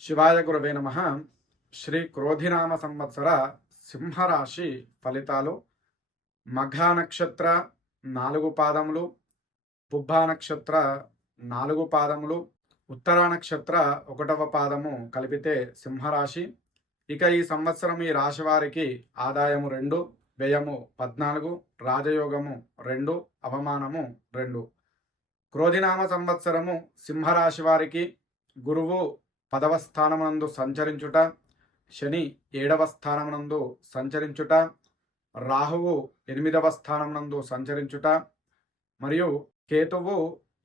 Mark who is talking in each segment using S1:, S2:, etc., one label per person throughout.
S1: శివాయ గురవే నమ. శ్రీ క్రోధినామ సంవత్సర సింహరాశి ఫలితాలు. మఘా నక్షత్ర నాలుగు పాదములు. పుబ్బా నక్షత్ర నాలుగు పాదములు. ఉత్తరా నక్షత్ర ఒకటవ పాదము కలిపితే సింహరాశి. ఇక ఈ సంవత్సరం ఈ రాశి వారికి ఆదాయము రెండు వ్యయము పద్నాలుగు రాజయోగము రెండు అవమానము రెండు. క్రోధినామ సంవత్సరము సింహరాశి వారికి గురువు పదవ స్థానమునందు సంచరించుట శని ఏడవ స్థానమునందు సంచరించుట రాహువు ఎనిమిదవ స్థానమునందు సంచరించుట మరియు కేతువు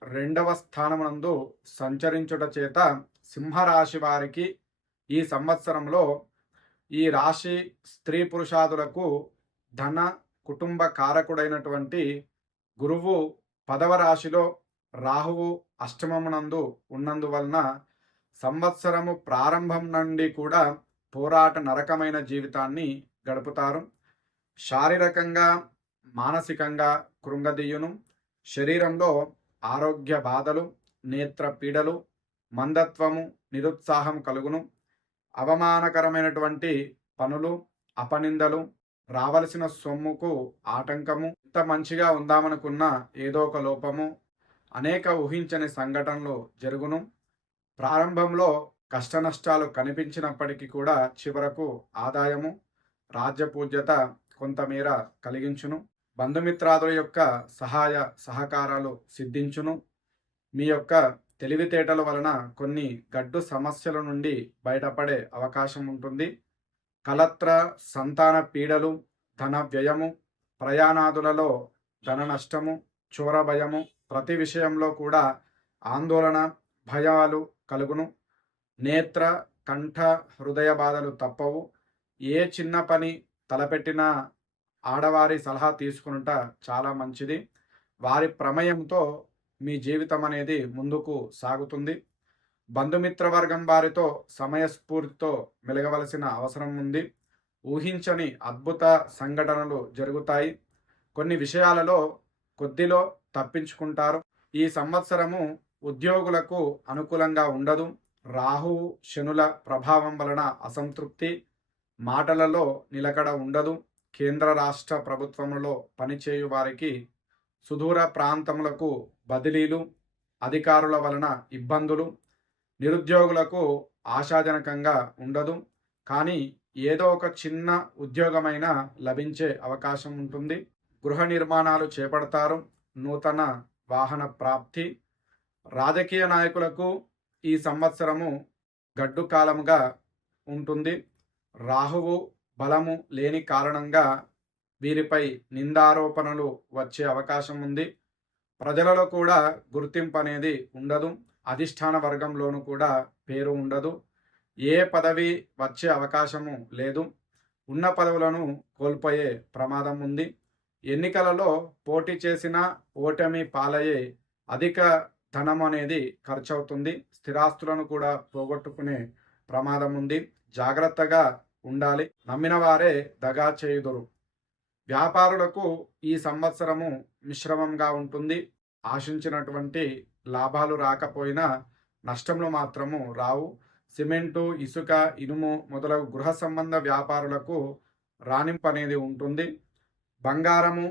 S1: రెండవ స్థానమునందు సంచరించుట చేత సింహరాశి వారికి ఈ సంవత్సరంలో ఈ రాశి స్త్రీ పురుషాదులకు ధన కుటుంబ కారకుడైనటువంటి గురువు పదవ రాశిలో రాహువు అష్టమమునందు ఉన్నందువలన సంవత్సరము ప్రారంభం నుండి కూడా పోరాట నరకమైన జీవితాన్ని గడుపుతారు. శారీరకంగా మానసికంగా కృంగదీయును. శరీరంలో ఆరోగ్య బాధలు నేత్ర పీడలు మందత్వము నిరుత్సాహం కలుగును. అవమానకరమైనటువంటి పనులు అపనిందలు రావలసిన సొమ్ముకు ఆటంకము. ఇంత మంచిగా ఉందామనుకున్న ఏదో ఒక లోపము అనేక ఊహించని సంఘటనలు జరుగును. ప్రారంభంలో కష్టనష్టాలు కనిపించినప్పటికీ కూడా చివరకు ఆదాయము రాజ్యపూజ్యత కొంతమేర కలిగించును. బంధుమిత్రాదుల యొక్క సహాయ సహకారాలు సిద్ధించును. మీ యొక్క తెలివితేటల వలన కొన్ని గడ్డు సమస్యల నుండి బయటపడే అవకాశం ఉంటుంది. కలత్ర సంతాన పీడలు ధన వ్యయము ప్రయాణాదులలో ధన నష్టము చోర భయము ప్రతి విషయంలో కూడా ఆందోళన భయాలు కలుగును. నేత్ర కంఠ హృదయ బాధలు తప్పవు. ఏ చిన్న పని తలపెట్టినా ఆడవారి సలహా తీసుకునుట చాలా మంచిది. వారి ప్రమేయంతో మీ జీవితం అనేది ముందుకు సాగుతుంది. బంధుమిత్రవర్గం వారితో సమయస్ఫూర్తితో మెలగవలసిన అవసరం ఉంది. ఊహించని అద్భుత సంఘటనలు జరుగుతాయి. కొన్ని విషయాలలో కొద్దిలో తప్పించుకుంటారు. ఈ సంవత్సరము ఉద్యోగులకు అనుకూలంగా ఉండదు. రాహువు శనుల ప్రభావం వలన అసంతృప్తి. మాటలలో నిలకడ ఉండదు. కేంద్ర రాష్ట్ర ప్రభుత్వంలో పనిచేయు వారికి సుదూర ప్రాంతములకు బదిలీలు అధికారుల వలన ఇబ్బందులు. నిరుద్యోగులకు ఆశాజనకంగా ఉండదు. కానీ ఏదో ఒక చిన్న ఉద్యోగమైనా లభించే అవకాశం ఉంటుంది. గృహ నిర్మాణాలు చేపడతారు. నూతన వాహన ప్రాప్తి. రాజకీయ నాయకులకు ఈ సంవత్సరము గడ్డు కాలముగా ఉంటుంది. రాహువు బలము లేని కారణంగా వీరిపై నిందారోపణలు వచ్చే అవకాశం ఉంది. ప్రజలలో కూడా గుర్తింపు అనేది ఉండదు. అధిష్టాన వర్గంలోనూ కూడా పేరు ఉండదు. ఏ పదవి వచ్చే అవకాశము లేదు. ఉన్న పదవులను కోల్పోయే ప్రమాదం ఉంది. ఎన్నికలలో పోటీ చేసిన ఓటమి పాలయ్యే అధిక ధనం అనేది ఖర్చు అవుతుంది స్థిరాస్తులను కూడా పోగొట్టుకునే ప్రమాదం ఉంది. జాగ్రత్తగా ఉండాలి. నమ్మిన వారే దగా చేయుదురు. వ్యాపారులకు ఈ సంవత్సరము మిశ్రమంగా ఉంటుంది. ఆశించినటువంటి లాభాలు రాకపోయినా నష్టములు మాత్రము రావు. సిమెంటు ఇసుక ఇనుము మొదలగు గృహ సంబంధ వ్యాపారులకు రాణింపు అనేది ఉంటుంది. బంగారము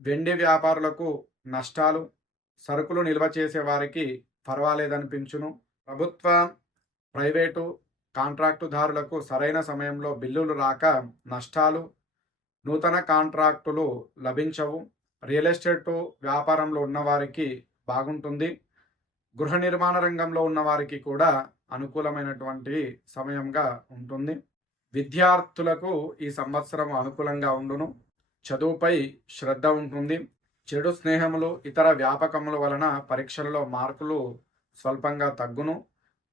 S1: వెండి వ్యాపారులకు నష్టాలు సరుకులు నిల్వ చేసే వారికి పర్వాలేదనిపించును. ప్రభుత్వ ప్రైవేటు కాంట్రాక్టుదారులకు సరైన సమయంలో బిల్లులు రాక నష్టాలు నూతన కాంట్రాక్టులు లభించవు. రియల్ ఎస్టేట్ వ్యాపారంలో ఉన్నవారికి బాగుంటుంది. గృహ నిర్మాణ రంగంలో ఉన్నవారికి కూడా అనుకూలమైనటువంటి సమయంగా ఉంటుంది. విద్యార్థులకు ఈ సంవత్సరం అనుకూలంగా ఉండును. చదువుపై శ్రద్ధ ఉంటుంది. చెడు స్నేహములు ఇతర వ్యాపకముల వలన పరీక్షలలో మార్కులు స్వల్పంగా తగ్గును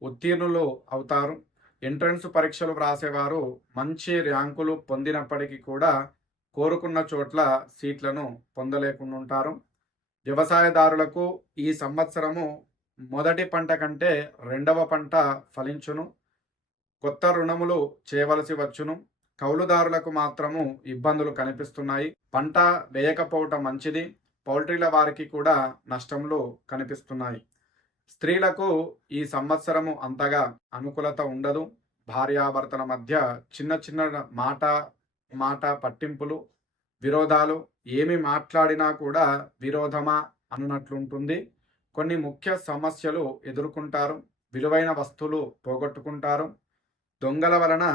S1: ఉత్తీర్ణులు అవుతారు. ఎంట్రన్స్ పరీక్షలు వ్రాసేవారు మంచి ర్యాంకులు పొందినప్పటికీ కూడా కోరుకున్న చోట్ల సీట్లను పొందలేకుండా ఉంటారు వ్యవసాయదారులకు ఈ సంవత్సరము మొదటి పంట కంటే రెండవ పంట ఫలించును. కొత్త రుణములు చేయవలసి వచ్చును. కౌలుదారులకు మాత్రము ఇబ్బందులు కనిపిస్తున్నాయి. పంట వేయకపోవటం మంచిది. పౌల్ట్రీల వారికి కూడా నష్టంలో కనిపిస్తున్నాయి. స్త్రీలకు ఈ సంవత్సరము అంతగా అనుకూలత ఉండదు. భార్యాభర్తల మధ్య చిన్న చిన్న మాట మాట పట్టింపులు విరోధాలు ఏమి మాట్లాడినా కూడా విరోధమా అన్నట్లుంటుంది కొన్ని ముఖ్య సమస్యలు ఎదుర్కొంటారు. విలువైన వస్తువులు పోగొట్టుకుంటారు. దొంగల వలన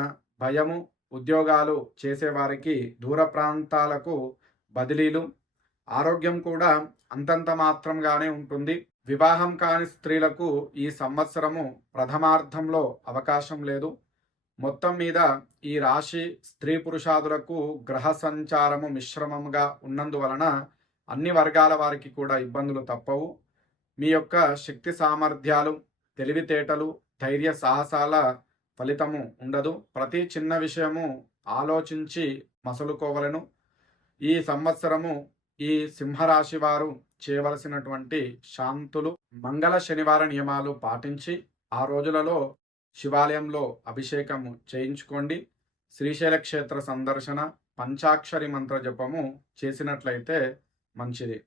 S1: భయము ఉద్యోగాలు చేసేవారికి దూర ప్రాంతాలకు బదిలీలు ఆరోగ్యం కూడా అంతంత మాత్రంగానే ఉంటుంది. వివాహం కాని స్త్రీలకు ఈ సంవత్సరము ప్రథమార్థంలో అవకాశం లేదు. మొత్తం మీద ఈ రాశి స్త్రీ పురుషాదులకు గ్రహ సంచారము మిశ్రమంగా ఉన్నందువలన అన్ని వర్గాల వారికి కూడా ఇబ్బందులు తప్పవు. మీ యొక్క శక్తి సామర్థ్యాలు తెలివితేటలు ధైర్య సాహసాల ఫలితము ఉండదు. ప్రతి చిన్న విషయము ఆలోచించి మసలుకోవలను. ఈ సంవత్సరము ఈ సింహరాశి వారు చేయవలసినటువంటి శాంతులు మంగళ శనివార నియమాలు పాటించి ఆ రోజులలో శివాలయంలో అభిషేకము చేయించుకోండి. శ్రీశైల క్షేత్ర సందర్శన పంచాక్షరి మంత్ర జపము చేసినట్లయితే మంచిది.